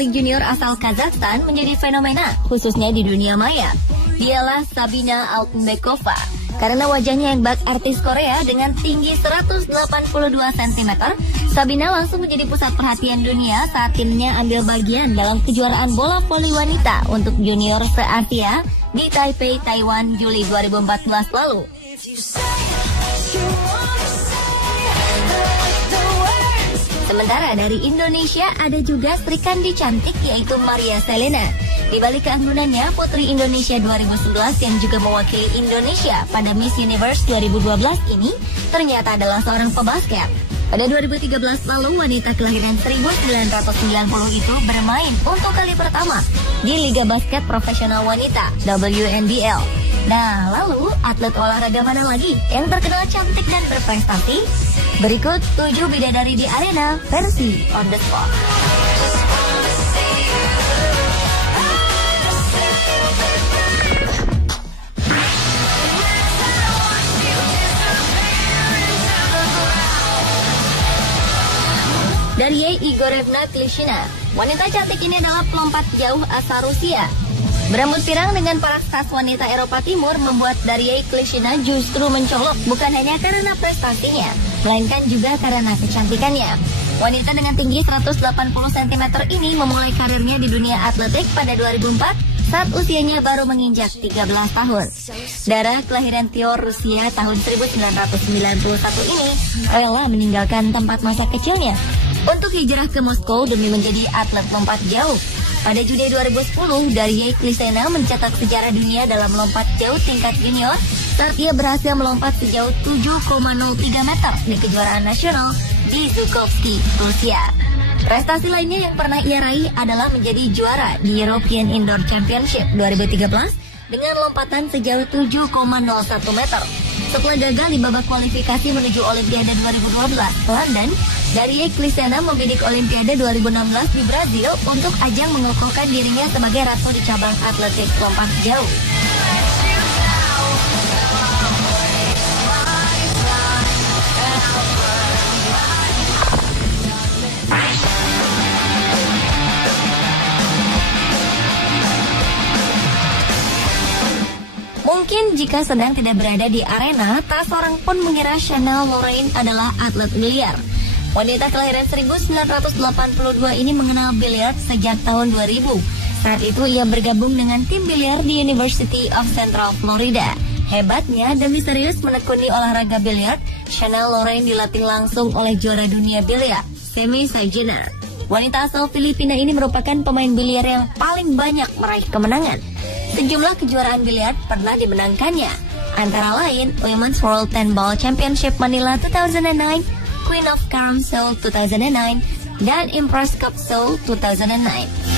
volley junior asal Kazakhstan menjadi fenomena, khususnya di dunia maya. Dialah Sabina Altynbekova. Karena wajahnya yang bak artis Korea dengan tinggi 182 cm, Sabina langsung menjadi pusat perhatian dunia saat timnya ambil bagian dalam kejuaraan bola voli wanita untuk junior se-Asia di Taipei, Taiwan, Juli 2014 lalu. Sementara dari Indonesia ada juga Sri Kandi cantik yaitu Maria Selena. Di balik keanggunannya, Putri Indonesia 2011 yang juga mewakili Indonesia pada Miss Universe 2012 ini ternyata adalah seorang pebasket. Pada 2013 lalu, wanita kelahiran 1990 itu bermain untuk kali pertama di Liga Basket Profesional Wanita WNBL. Nah, lalu atlet olahraga mana lagi yang terkenal cantik dan berprestasi? Berikut 7 bidadari di arena versi on the spot. Daria Igorevna Klishina. Wanita cantik ini adalah pelompat jauh asal Rusia. Berambut pirang dengan paras khas wanita Eropa Timur membuat Daria Klishina justru mencolok bukan hanya karena prestasinya, melainkan juga karena kecantikannya. Wanita dengan tinggi 180 cm ini memulai karirnya di dunia atletik pada 2004 saat usianya baru menginjak 13 tahun. Darah kelahiran Tyor, Rusia tahun 1991 ini rela meninggalkan tempat masa kecilnya untuk hijrah ke Moskow demi menjadi atlet lompat jauh. Pada Juli 2010, Daria Klishina mencetak sejarah dunia dalam lompat jauh tingkat junior saat ia berhasil melompat sejauh 7,03 meter di kejuaraan nasional di Zhukovsky, Rusia. Prestasi lainnya yang pernah ia raih adalah menjadi juara di European Indoor Championship 2013 dengan lompatan sejauh 7,01 meter. Setelah gagal di babak kualifikasi menuju Olimpiade 2012 London, Daria Klishina membidik Olimpiade 2016 di Brazil untuk ajang mengokohkan dirinya sebagai ratu di cabang atletik lompat jauh. Mungkin jika sedang tidak berada di arena, tak seorang pun mengira Chanel Lorraine adalah atlet biliar. Wanita kelahiran 1982 ini mengenal biliar sejak tahun 2000. Saat itu ia bergabung dengan tim biliar di University of Central Florida. Hebatnya, demi serius menekuni olahraga biliar, Chanel Lorraine dilatih langsung oleh juara dunia biliar, Semi Sajina. Wanita asal Filipina ini merupakan pemain biliar yang paling banyak meraih kemenangan. Sejumlah kejuaraan biliar pernah dimenangkannya, antara lain Women's World 10 Ball Championship Manila 2009, Queen of Carom Seoul 2009, dan Empress Cup Seoul 2009.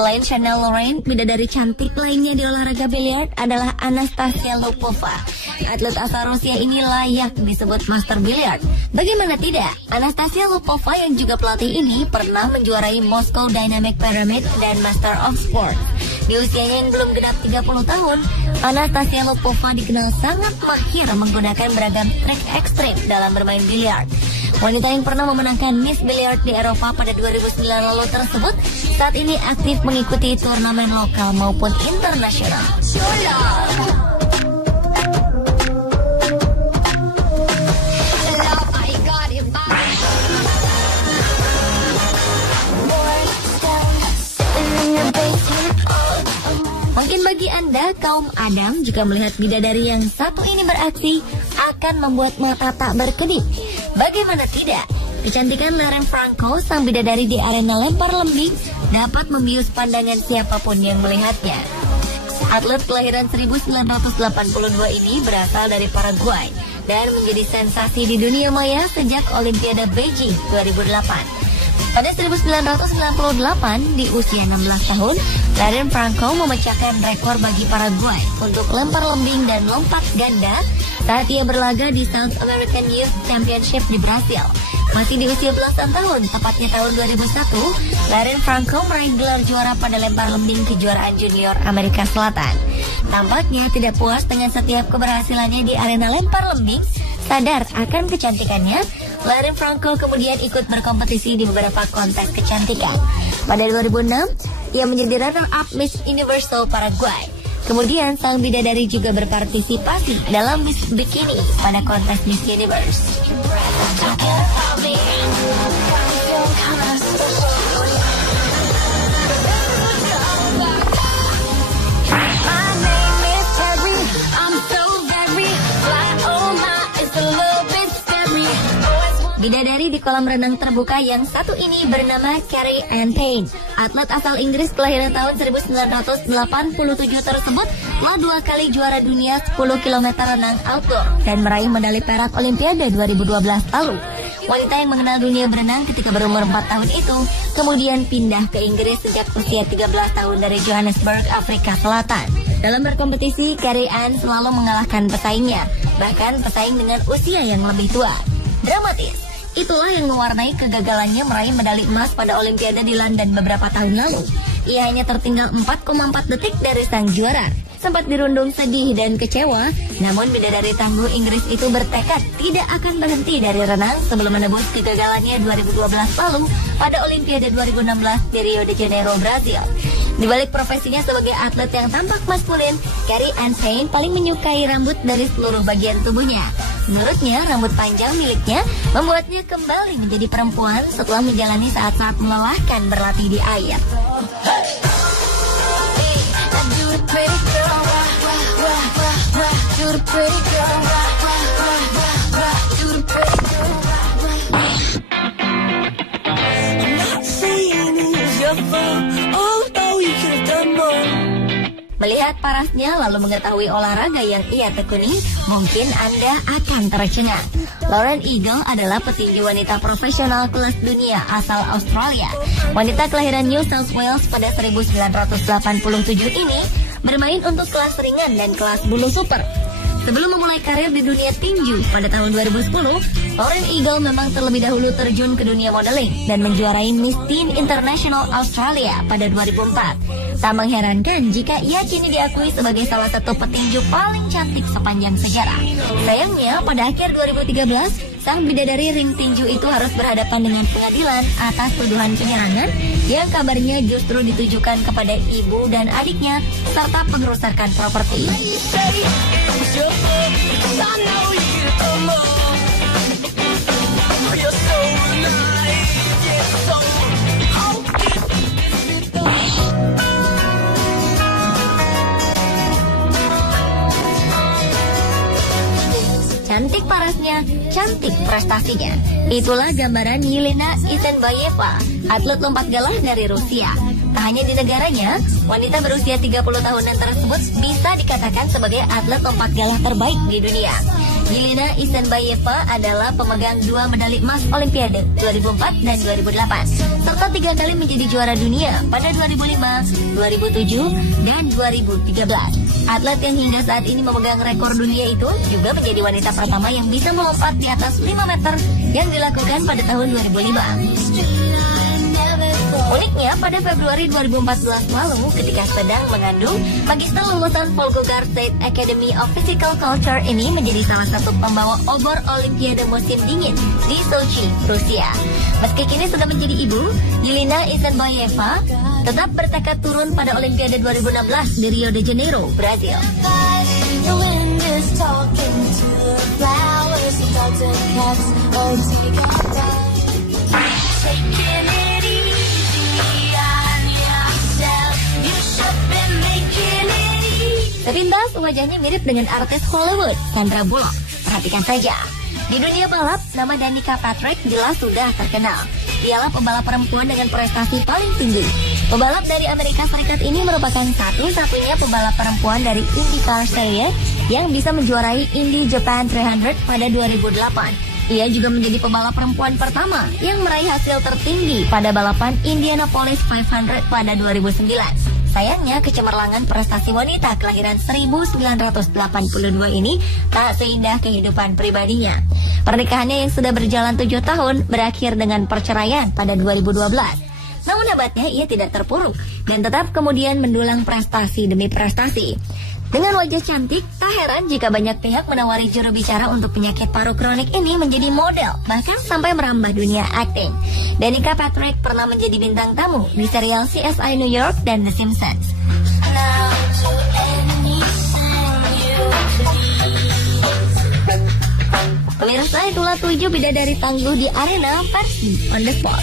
Selain Chanel Lorraine, bidadari cantik lainnya di olahraga biliar adalah Anastasia Lupova. Atlet asal Rusia ini layak disebut master biliar. Bagaimana tidak, Anastasia Lupova yang juga pelatih ini pernah menjuarai Moscow Dynamic Pyramid dan Master of Sport. Di usianya yang belum genap 30 tahun, Anastasia Lupova dikenal sangat mahir menggunakan beragam trik ekstrim dalam bermain biliar. Wanita yang pernah memenangkan Miss Billiard di Eropa pada 2009 lalu tersebut saat ini aktif mengikuti turnamen lokal maupun internasional. Mungkin bagi Anda, kaum Adam, jika melihat bidadari yang satu ini beraksi, akan membuat mata tak berkedip. Bagaimana tidak? Kecantikan Lauren Franco, sang bidadari di arena lempar lembing, dapat membius pandangan siapapun yang melihatnya. Atlet kelahiran 1982 ini berasal dari Paraguay dan menjadi sensasi di dunia maya sejak Olimpiade Beijing 2008. Pada 1998, di usia 16 tahun, Lauren Franco memecahkan rekor bagi Paraguay untuk lempar lembing dan lompat ganda saat ia berlaga di South American Youth Championship di Brasil. Masih di usia belasan tahun, tepatnya tahun 2001, Lauren Franco meraih gelar juara pada lempar lembing kejuaraan junior Amerika Selatan. Tampaknya tidak puas dengan setiap keberhasilannya di arena lempar lembing, sadar akan kecantikannya, Lauren Franco kemudian ikut berkompetisi di beberapa kontes kecantikan. Pada 2006, ia menjadi runner-up Miss Universal Paraguay. Kemudian sang bidadari juga berpartisipasi dalam Miss Bikini pada kontes Miss Universe. Bidadari di kolam renang terbuka yang satu ini bernama Carrie Ann Payne. Atlet asal Inggris kelahiran tahun 1987 tersebut telah 2 kali juara dunia 10 km renang outdoor dan meraih medali perak Olimpiade 2012 lalu. Wanita yang mengenal dunia berenang ketika berumur 4 tahun itu kemudian pindah ke Inggris sejak usia 13 tahun dari Johannesburg, Afrika Selatan. Dalam berkompetisi, Carrie Ann selalu mengalahkan pesaingnya, bahkan pesaing dengan usia yang lebih tua. Dramatis. Itulah yang mewarnai kegagalannya meraih medali emas pada Olimpiade di London beberapa tahun lalu. Ia hanya tertinggal 4,4 detik dari sang juara. Sempat dirundung sedih dan kecewa, namun bidadari tangguh Inggris itu bertekad tidak akan berhenti dari renang sebelum menebus kegagalannya 2012 lalu pada Olimpiade 2016 di Rio de Janeiro, Brazil. Di balik profesinya sebagai atlet yang tampak maskulin, Carrie Ann Payne paling menyukai rambut dari seluruh bagian tubuhnya. Menurutnya, rambut panjang miliknya membuatnya kembali menjadi perempuan setelah menjalani saat-saat melelahkan berlatih di air. Melihat parasnya lalu mengetahui olahraga yang ia tekuni, mungkin Anda akan tercengang. Lauren Eagle adalah petinju wanita profesional kelas dunia asal Australia. Wanita kelahiran New South Wales pada 1987 ini bermain untuk kelas ringan dan kelas bulu super. Sebelum memulai karir di dunia tinju pada tahun 2010, Lauren Eagle memang terlebih dahulu terjun ke dunia modeling dan menjuarai Miss Teen International Australia pada 2004. Tak mengherankan jika ia kini diakui sebagai salah satu petinju paling cantik sepanjang sejarah. Sayangnya, pada akhir 2013, sang bidadari ring tinju itu harus berhadapan dengan pengadilan atas tuduhan penyerangan yang kabarnya justru ditujukan kepada ibu dan adiknya serta pengerusakan properti. Cantik parasnya, cantik prestasinya. Itulah gambaran Yelena Isinbayeva, atlet lompat galah dari Rusia. Tak hanya di negaranya, wanita berusia 30 tahunan tersebut bisa dikatakan sebagai atlet lompat galah terbaik di dunia. Yelena Isinbayeva adalah pemegang 2 medali emas Olimpiade 2004 dan 2008, serta 3 kali menjadi juara dunia pada 2005, 2007, dan 2013. Atlet yang hingga saat ini memegang rekor dunia itu juga menjadi wanita pertama yang bisa melompat di atas 5 meter yang dilakukan pada tahun 2005. Uniknya, pada Februari 2014 lalu, ketika sedang mengandung, magister lulusan Volgograd State Academy of Physical Culture ini menjadi salah satu pembawa obor Olimpiade musim dingin di Sochi, Rusia. Meski kini sudah menjadi ibu, Yelena Isinbayeva tetap bertekad turun pada Olimpiade 2016 di Rio de Janeiro, Brazil. Sepintas wajahnya mirip dengan artis Hollywood, Sandra Bullock. Perhatikan saja. Di dunia balap, nama Danica Patrick jelas sudah terkenal. Dialah pembalap perempuan dengan prestasi paling tinggi. Pembalap dari Amerika Serikat ini merupakan satu-satunya pembalap perempuan dari IndyCar Series yang bisa menjuarai Indy Japan 300 pada 2008. Ia juga menjadi pembalap perempuan pertama yang meraih hasil tertinggi pada balapan Indianapolis 500 pada 2009. Sayangnya, kecemerlangan prestasi wanita kelahiran 1982 ini tak seindah kehidupan pribadinya. Pernikahannya yang sudah berjalan 7 tahun berakhir dengan perceraian pada 2012. Namun hebatnya ia tidak terpuruk dan tetap kemudian mendulang prestasi demi prestasi. Dengan wajah cantik, tak heran jika banyak pihak menawari juru bicara untuk penyakit paru kronik ini menjadi model, bahkan sampai merambah dunia akting. Danica Patrick pernah menjadi bintang tamu di serial CSI New York dan The Simpsons. Pemirsa, itulah 7 bidadari tangguh di arena versi On The Spot.